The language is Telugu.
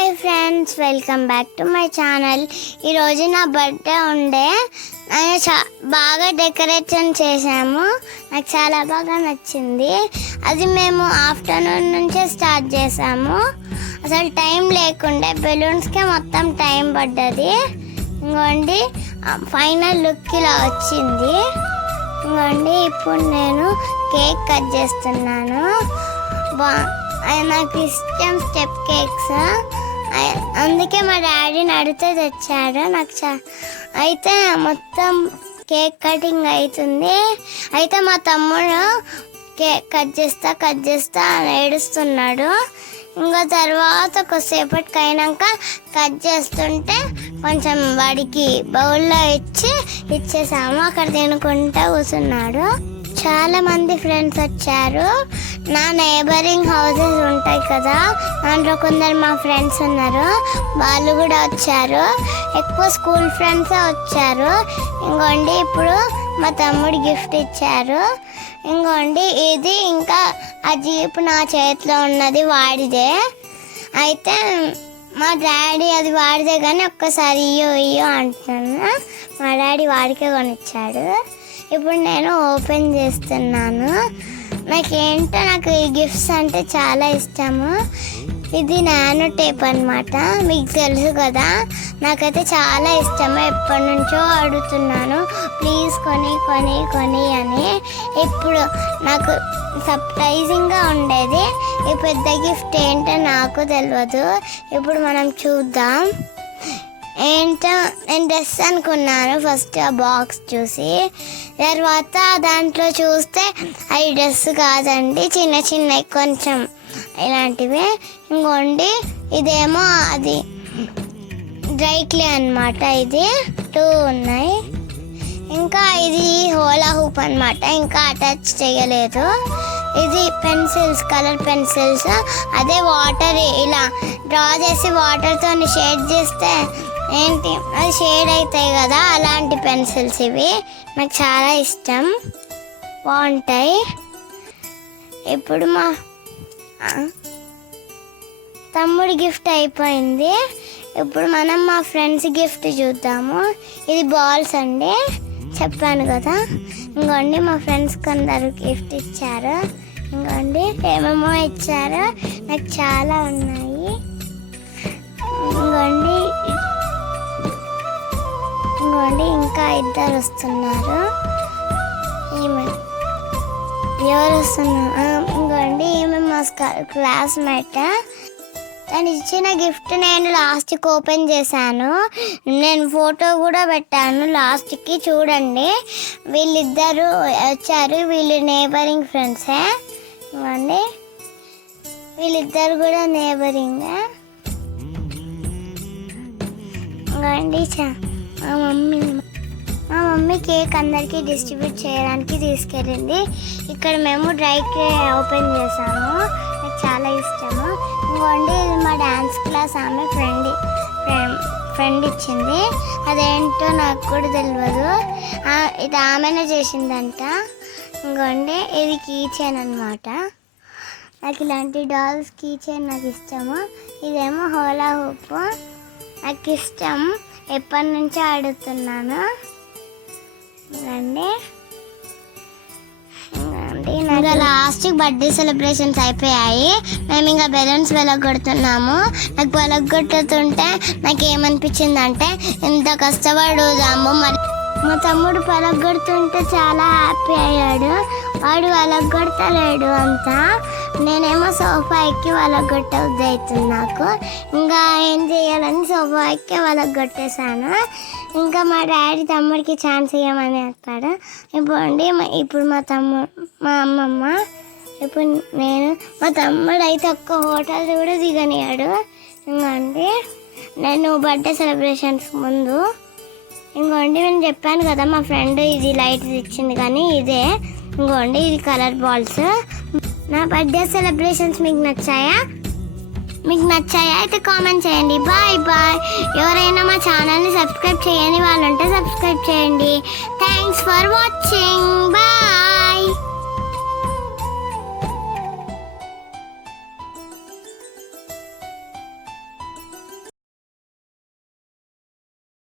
Hi friends, welcome back to my channel. ఈరోజు నా బర్త్డే ఉండే బాగా డెకరేషన్ చేసాము. నాకు చాలా బాగా నచ్చింది. అది మేము ఆఫ్టర్నూన్ నుంచే స్టార్ట్ చేసాము. అసలు టైం లేకుండే, బెలూన్స్కే మొత్తం టైం పడ్డది. ఇంకోండి ఫైనల్ లుక్ ఇలా వచ్చింది. ఇంకోండి ఇప్పుడు నేను కేక్ కట్ చేస్తున్నాను. నాకు ఇష్టం స్టెప్ కేక్స్, అందుకే మా డాడీని అడిగితే తెచ్చాడు. నాకు అయితే మొత్తం కేక్ కటింగ్ అవుతుంది. అయితే మా తమ్ముడు కేక్ కట్ చేస్తా అని ఏడుస్తున్నాడు. ఇంకా తర్వాత కొద్దిసేపటికి అయినాక కట్ చేస్తుంటే కొంచెం వాడికి బౌల్లో ఇచ్చేసాము. అక్కడ తినుకుంటా కూర్చున్నాడు. చాలా మంది ఫ్రెండ్స్ వచ్చారు. నా నైబరింగ్ హౌసెస్ ఉంటాయి కదా, దాంట్లో కొందరు మా ఫ్రెండ్స్ ఉన్నారు, వాళ్ళు కూడా వచ్చారు. ఎక్కువ స్కూల్ ఫ్రెండ్సే వచ్చారు. ఇంకోండి ఇప్పుడు మా తమ్ముడు గిఫ్ట్ ఇచ్చారు. ఇంకోండి ఇది ఇంకా ఆ జీప్ నా చేతిలో ఉన్నది వాడిదే. అయితే మా డాడీ అది వాడిదే కానీ ఒక్కసారి ఇయ్యో అంటున్నాను. మా డాడీ వాడికే కొనిచ్చాడు. ఇప్పుడు నేను ఓపెన్ చేస్తున్నాను. నాకు ఈ గిఫ్ట్స్ అంటే చాలా ఇష్టము. ఇది నానో టేప్ అన్నమాట, మీకు తెలుసు కదా. నాకైతే చాలా ఇష్టము. ఎప్పటి నుంచో అడుగుతున్నాను, ప్లీజ్ కొని అని. ఇప్పుడు నాకు సర్ప్రైజింగ్గా ఉండేది. ఈ పెద్ద గిఫ్ట్ ఏంటో నాకు తెలియదు. ఇప్పుడు మనం చూద్దాం. ఏంటో నేను డ్రెస్ అనుకున్నాను ఫస్ట్ ఆ బాక్స్ చూసి. తర్వాత దాంట్లో చూస్తే అవి డ్రెస్ కాదండి, చిన్న కొంచెం ఇలాంటివి. ఇంకోండి ఇదేమో అది డ్రై క్లే అన్నమాట. ఇది 2 ఉన్నాయి. ఇంకా ఇది హోలా హూప్ అన్నమాట, ఇంకా అటాచ్ చేయలేదు. ఇది పెన్సిల్స్, కలర్ పెన్సిల్స్. అదే వాటర్ ఇలా డ్రా చేసి వాటర్తో షేడ్ చేస్తే అది షేడ్ అవుతాయి కదా, అలాంటి పెన్సిల్స్ ఇవి. నాకు చాలా ఇష్టం, బాగుంటాయి. ఇప్పుడు మా తమ్ముడి గిఫ్ట్ అయిపోయింది. ఇప్పుడు మనం మా ఫ్రెండ్స్ గిఫ్ట్ చూద్దాము. ఇది బాల్స్ అండి, చెప్పాను కదా. ఇంకోండి మా ఫ్రెండ్స్ కొందరు గిఫ్ట్ ఇచ్చారు. ఇంకోండి ఏమేమో ఇచ్చారు, నాకు చాలా ఉన్నాయి. ఇంకోండి ఇంకా ఇద్దరు వస్తున్నారు. ఎవరు వస్తున్నారు? ఇంకోండి ఈమె మా క్లాస్మేట్. తను ఇచ్చిన గిఫ్ట్ నేను లాస్ట్కి ఓపెన్ చేశాను. నేను ఫోటో కూడా పెట్టాను లాస్ట్కి, చూడండి. వీళ్ళిద్దరు వచ్చారు, వీళ్ళు నేబరింగ్ ఫ్రెండ్సే. ఇవ్వండి, వీళ్ళిద్దరు కూడా నేబరింగ్. ఇవ్వండి, మా మమ్మీ కేక్ అందరికీ డిస్ట్రిబ్యూట్ చేయడానికి తీసుకెళ్ళింది. ఇక్కడ మేము డ్రై కేక్ ఓపెన్ చేసాము. నాకు చాలా ఇష్టము. ఇంకోండి ఇది మా డ్యాన్స్ క్లాస్ ఆమె ఫ్రెండ్ ఇచ్చింది. అదేంటో నాకు కూడా తెలియదు, ఇది ఆమెనే చేసిందంట. ఇంకోండి ఇది కీ చైన్ అన్నమాట. నాకు ఇలాంటి డాల్స్ కీ చైన్ నాకు ఇష్టము. ఇదేమో హోలా హూప్, నాకు ఇష్టం, ఎప్పటి నుంచో ఆడుతున్నాను. ఇంకా లాస్ట్కి బర్త్డే సెలబ్రేషన్స్ అయిపోయాయి. మేము ఇంకా బెలూన్స్ వెలగొడుతున్నాము. నాకు వెలగొట్టుతుంటే నాకు ఏమనిపించింది అంటే, ఇంత కష్టపడుదాము మరి. మా తమ్ముడు వెలగొడుతుంటే చాలా హ్యాపీ అయ్యాడు. వాడు వెలగొడతలేడు అంతా, నేనేమో సోఫా ఎక్కి వెలగొట్టవద్దు అవుతుంది నాకు. ఇంకా ఏం చేయాలని సోఫా ఎక్కి వెలగొట్టేశాను. ఇంకా మా డాడీ తమ్ముడికి ఛాన్స్ ఇవ్వమని చెప్పాడు. ఇప్పుడు మా అమ్మమ్మ, ఇప్పుడు మా తమ్ముడు అయితే ఒక్క హోటల్ కూడా దిగనియాడు. ఇంకోండి నేను బర్త్డే సెలబ్రేషన్స్ ముందు, ఇంకోండి నేను చెప్పాను కదా మా ఫ్రెండ్ ఇది లైట్స్ ఇచ్చింది కానీ ఇదే. ఇంకోండి ఇది కలర్ బాల్స్. నా బర్త్డే సెలబ్రేషన్స్ మీకు నచ్చాయా అయితే కామెంట్ చేయండి. బాయ్. ఎవరైనా మా ఛానల్ని సబ్స్క్రైబ్ చేయని వాళ్ళు ఉంటే సబ్స్క్రైబ్ చేయండి. Thanks for watching. బాయ్.